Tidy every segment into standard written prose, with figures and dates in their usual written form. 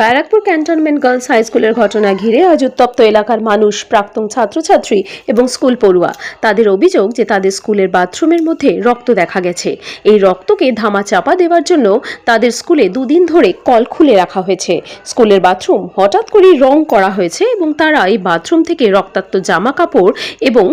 Barrackpore cantonment girls high স্কুলের ঘটনা ঘিরে আজ উত্তপ্ত এলাকার মানুষ, প্রাক্তন ছাত্রছাত্রী এবং স্কুল পড়ুয়া। তাদের অভিযোগ যে তাদের স্কুলের বাথরুমের মধ্যে রক্ত দেখা গেছে। এই রক্তকে ধামাচাপা দেওয়ার জন্য তাদের স্কুলে দুদিন ধরে কল খুলে রাখা হয়েছে। স্কুলের বাথরুম হঠাৎ করেই রং করা হয়েছে এবং তারা এই বাথরুম থেকে রক্তাক্ত জামা কাপড় এবং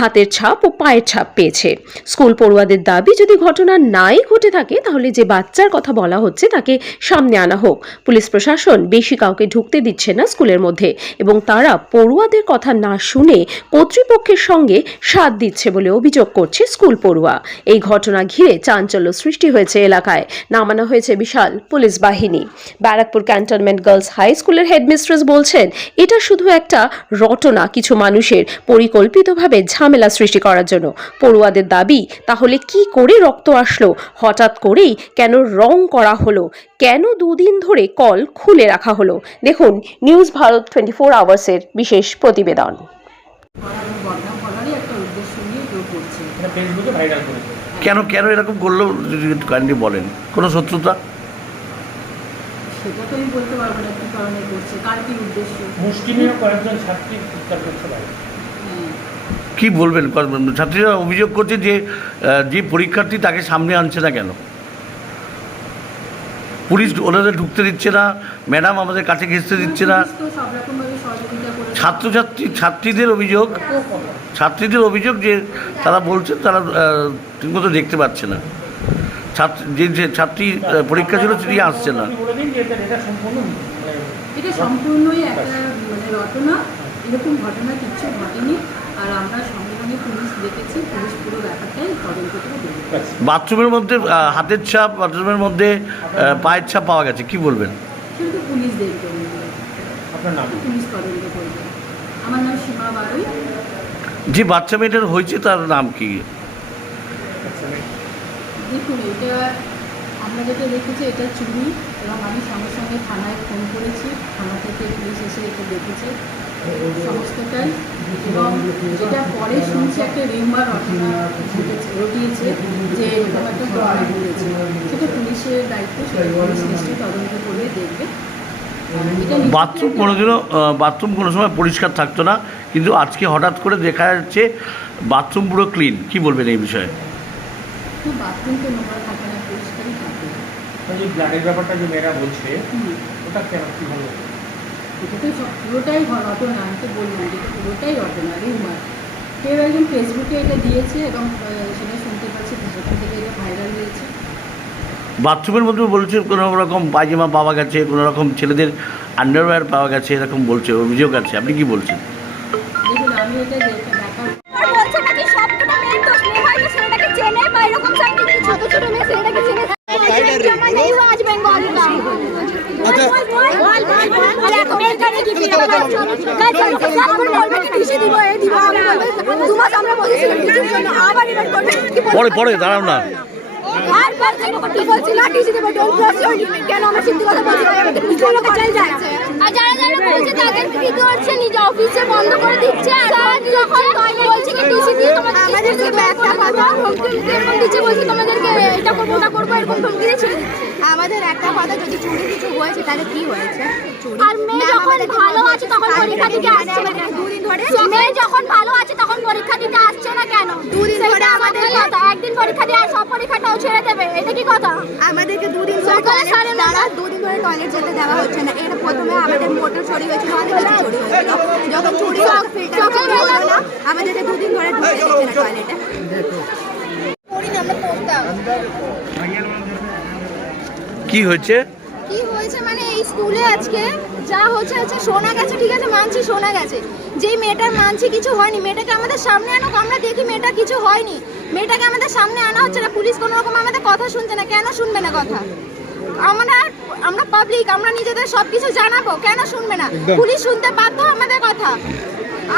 হাতের ছাপ ও পায়ের ছাপ পেয়েছে। স্কুল পড়ুয়াদের দাবি, যদি ঘটনা নাই ঘটে থাকে তাহলে যে বাচ্চার কথা বলা হচ্ছে তাকে সামনে আনা হোক। পুলিশ প্রশাসন বেশি কাউকে ঢুকতে দিচ্ছে না স্কুলের মধ্যে এবং তারা পড়ুয়াদের কথা না শুনে কর্তৃপক্ষের সঙ্গে সাথ দিচ্ছে বলে অভিযোগ করছে স্কুল পড়ুয়া। এই ঘটনা ঘিরে চাঞ্চল্য সৃষ্টি হয়েছে এলাকায়। নামানো হয়েছে বিশাল পুলিশ বাহিনী। ব্যারাকপুর ক্যান্টনমেন্ট গার্লস হাই স্কুলের হেডমিস্ট্রেস বলছেন, এটা শুধু একটা রটনা কিছু মানুষের পরিকল্পিতভাবে ঝামেলা সৃষ্টি করার জন্য। পড়ুয়াদের দাবি, তাহলে কি করে রক্ত আসলো, হঠাৎ করেই কেন রং করা হলো, কেন দুদিন ধরে কল খুলে রাখা হলো? দেখুন নিউজ ভারত 24 আওয়ার্সের বিশেষ প্রতিবেদন। কেন কেন এরকম করলো যদি কাইন্ডলি বলেন? কোনো শত্রুতা? সেটা তো আমি বলতে পারবো না কি কারণে করছে, কার কি উদ্দেশ্য। মুষ্টিমেয় কয়েকজন ছাত্রী উত্তর করতে পারে। কি বলবেন? ছাত্রীরা অভিযোগ করছে যে পরীক্ষার্থী তাকে সামনে আনছে না কেন, পুলিশ ওনাদের ঢুকতে দিচ্ছে না, ম্যাডাম আমাদের কাছে ঘেঁচতে দিচ্ছে না। ছাত্রীদের অভিযোগ যে তারা বলছে তারা ঠিকমতো দেখতে পাচ্ছে না, যে ছাত্রী পরীক্ষা ছিল সেটি আসছে না। এটা সম্পূর্ণই একটা রটনা, এরকম ঘটনা কিছু ঘটেনি। আর আমরা সঙ্গে সঙ্গে পুলিশ দেখেছি, পুলিশ পুরো ব্যাপারটাই তদন্ত করে দেখেছে। বাথরুমের মধ্যে হাতের ছাপ, বাথরুমের মধ্যে পায়ের ছাপ পাওয়া গেছে, কি বলবেন? কিন্তু পুলিশ দেখবে, আপনার নাম? পুলিশ তদন্ত করবে। আমার নাম সীমা বারুই। যে বাচ্চা মেয়েটার হয়েছে তার নাম কি? দেখুন, এটা আমরা যেটা দেখেছি এটা চুরি, এবং আমি সঙ্গে সঙ্গে থানায় ফোন করেছি, থানা থেকে পুলিশ এসে এটা দেখেছে সমস্তটাই। এবং যেটা পরে শুনছি একটা রিউমার রটিয়েছে যে এরকম একটা ঘটনা ঘটেছে, সেটা পুলিশের দায়িত্ব, সেটা পুলিশ নিশ্চয়ই তদন্ত করে দেখবে। বাথরুম কোনো সময় পরিষ্কার থাকতো না, কিন্তু আজকে হঠাৎ করে দেখা যাচ্ছে বাথরুম পুরো ক্লিন। কি বলবেন এই বিষয়ে? বাথরুম তো নোংরা থাকে না, পরিষ্কারই থাকে। এই ব্লাডের ব্যাপারটা যে মেয়েরা বলছে, ওটা কেন, কি হলো? এটা তো পুরোটাই ঘটনা, আমি তো বললাম যে পুরোটাই ঘটনা, রিউমার। কেউ একজন ফেসবুকে এটা দিয়েছে এবং সেটা শুনতে পাচ্ছি, সেখান থেকে এটা ভাইরাল হয়েছে। বাথরুমের মধ্যে বলছে কোনো রকম পায়জামা পাওয়া গেছে, কোনো রকম ছেলেদের আন্ডারওয়্যার পাওয়া গেছে, এরকম বলছে, অভিযোগ আছে। আপনি কি বলছেন? দেখুন, আমি এটা দেখা পরে দাঁড়াও না। আমাদের একটা কথা, যদি চুরি কিছু হয়েছে তাহলে কি হয়েছে? আর মেয়ে যখন ভালো আছে তখন পরীক্ষা দিতে আসছে না, দুদিন ধরে মেয়ে যখন ভালো আছে তখন পরীক্ষা দিতে আসছে না কেন? দুদিন ধরে আমাদের কথা, একদিন পরীক্ষা দিয়ে সব পরীক্ষাটাও ছেড়ে দেবে, এটা কি কথা? আমাদেরকে দুদিন ধরে টয়লেট যেতে দেওয়া হচ্ছে না। এর প্রথমে আমাদের মোটর চুরি হয়েছিল, অনেক কিছু চুরি হয়েছিল। যখন চুরি হলো না, আমাদেরকে দুদিন ধরে ঢুকতে দিচ্ছে না টয়লেটে। কি হয়েছে? কি হয়েছে মানে এই স্কুলে আজকে যা হচ্ছে শোনা গেছে, ঠিক আছে মানছি, শোনা গেছে। যেই মেয়েটার মানছি কিছু হয়নি, মেয়েটাকে আমাদের সামনে আনো, আমরা দেখি মেয়েটা কিছু হয়নি, মেয়েটাকে আমাদের সামনে আনা হচ্ছে না। পুলিশ কোনো রকম আমাদের কথা শুনছে না, কেন শুনবে না কথা? আমরা পাবলিক, আমরা নিজেদের সবকিছু জানাবো, কেন শুনবে না? পুলিশ শুনতে বাধ্য আমাদের কথা।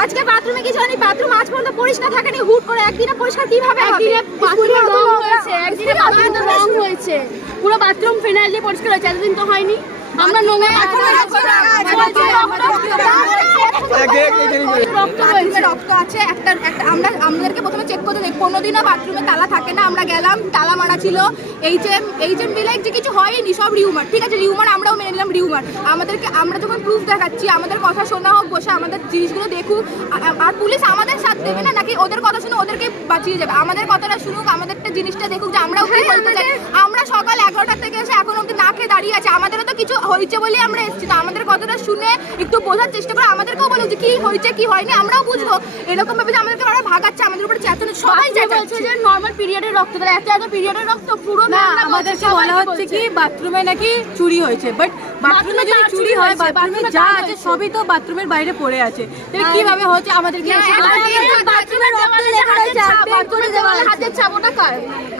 আজকে বাথরুমে কিছু হয়নি, বাথরুম আজ পর্যন্ত পরিষ্কার থাকেনি, হুট করে একদিনে পরিষ্কার কিভাবে হবে? একদিনে রং হয়েছে, পুরো বাথরুম ফিনাইল দিয়ে পরিষ্কার হয়েছে, এতদিন তো হয়নি। আমরা নোংরা রক্ত বাথরুমে রয়েছে। রক্ত আছে একটা আমাদেরকে প্রথমে চেক করতে দেয়, কোনোদিনও বাথরুমে তালা থাকে না। আমরা গেলাম, তালা মারা ছিল। এইচএম বিলে যে কিছু হয়নি, সব রিউমার। ঠিক আছে, রিউমার আমরাও মেনে নিলাম রিউমার। আমরা যখন প্রুফ দেখাচ্ছি, আমাদের কথা শোনা হোক, বসে আমাদের জিনিসগুলো দেখুক। আর পুলিশ আমাদের সাথ দেবে না, নাকি ওদের কথা শুনে ওদেরকে বাঁচিয়ে যাবে? আমাদের কথাটা শুনুক, আমাদেরটা জিনিসটা দেখুক যে আমরাও কি বলতে চাই। আমরা সকাল 11টা থেকে এসে এখন অব্দি না খেয়ে দাঁড়িয়ে আছে। আমাদেরও তো কিছু হয়েছে বলেই আমরা এসেছি, তো আমাদের কথাটা শুনে একটু বোঝার চেষ্টা করে আমাদেরকেও বলুক যে কি হয়েছে কি হয়নি, আমরাও বুঝবো। এরকম ভাবে যে আমাদেরকে ওরা ভাগাচ্ছে, আমাদের উপরে চেঁচানো, সবাই বলছে চেঁচাচ্ছে। যে নর্মাল পিরিয়ডের রক্ত, তাহলে এত পিরিয়ডের রক্ত পুরো না, মেয়েরা আমাদেরকে বলছে, বলা সবাই হচ্ছে বলছে। কি বাথরুমে নাকি চুরি হয়েছে, বাট বাথরুমে যদি চুরি হয়, বাথরুমে যা আছে সবই তো বাথরুমের বাইরে পড়ে আছে। তাহলে কিভাবে হচ্ছে আমাদেরকে না, এসে এটা বলা- ঠিক। বাথরুমের রক্ত লেখা রয়েছে, বের করে দেওয়া হাতের ছাপটা কার?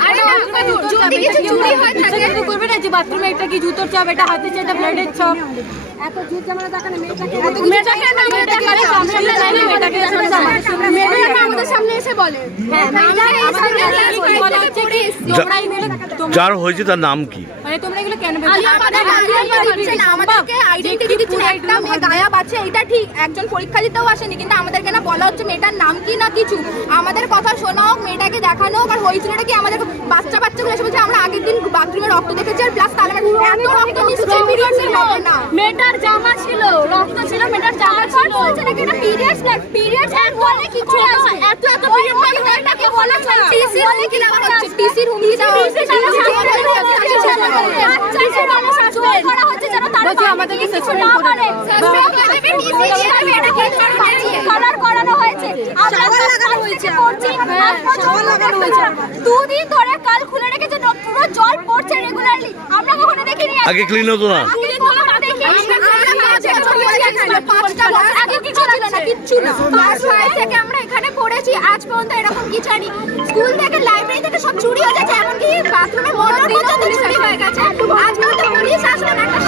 আরে বাথরুমে জুতোর ছাপ, যদি এটা কিছু কি চুরি আমরা হয়ে ইচ্ছা থাকে, করে করবে না যে বাথরুমে একটা কি জুতোর ছাপ, এটা হাতের ছাপ, এটা ব্লেডের ছাপ। এত কিছু দেখানো মেয়েটাকে মেয়েটাকে না, মেয়েটাকে না, সামনে লাইনে মেয়েটাকে এসে আমাদের সামনে মেয়েরা আমাদের সামনে এসে বলে বলা হচ্ছে কি তোমরা এগুলো যার হয়েছে তার নাম কি? মানে তোমরা এগুলো কেন আমাদের আইডেন্টি দিচ্ছে না, আমাদেরকে আইডেন্টি দিচ্ছে না। একটা মেয়ে গায়েব আছে, এটা ঠিক, একজন পরীক্ষা দিতেও আসেনি, কিন্তু আমাদেরকে না বলা হচ্ছে মেয়েটার নাম কি না কিছু। আমাদের কথা শোনা হোক, মেয়েটাকে দেখানো হোক। আর হয়েছিলটা কি, আমাদের বাচ্চাগুলো এসে বলছে আমরা আগের দিন বাথরুমে রক্ত দেখেছি, আর প্লাস তাহলে এত রক্ত নিশ্চয়ই পিরিয়ডসের হবে না। মেয়েটার জামা ছিল, রক্ত ছিল, মেয়েটার জামা ছিল। বলছে নাকি এটা পিরিয়ডস পিরিয়ডস এর বলে কি করে আছে? এত পিরিয়ড হয় এটাকে বলা হয় টিসি বলে কি দেওয়া হচ্ছে, টিসির হুমকি দেওয়া হচ্ছে। বলছে আমাদেরকে সাসপেন্ড করে দুদিন ধরে কাল খুলে রেখেছে, পুরো জল পড়ছে রেগুলারলি। আমরা কখনো দেখিনি। আগে ক্লিন হতো না? আমরা এখানে পড়েছি, আজ পর্যন্ত এরকম কিছু হয়নি। স্কুল থেকে, লাইব্রেরি থেকে সব চুরি হয়ে যাচ্ছে, এমনকি বাথরুমে মোটর পর্যন্ত চুরি হয়ে গেছে। আজ পর্যন্ত পুলিশ আসলো না, একটা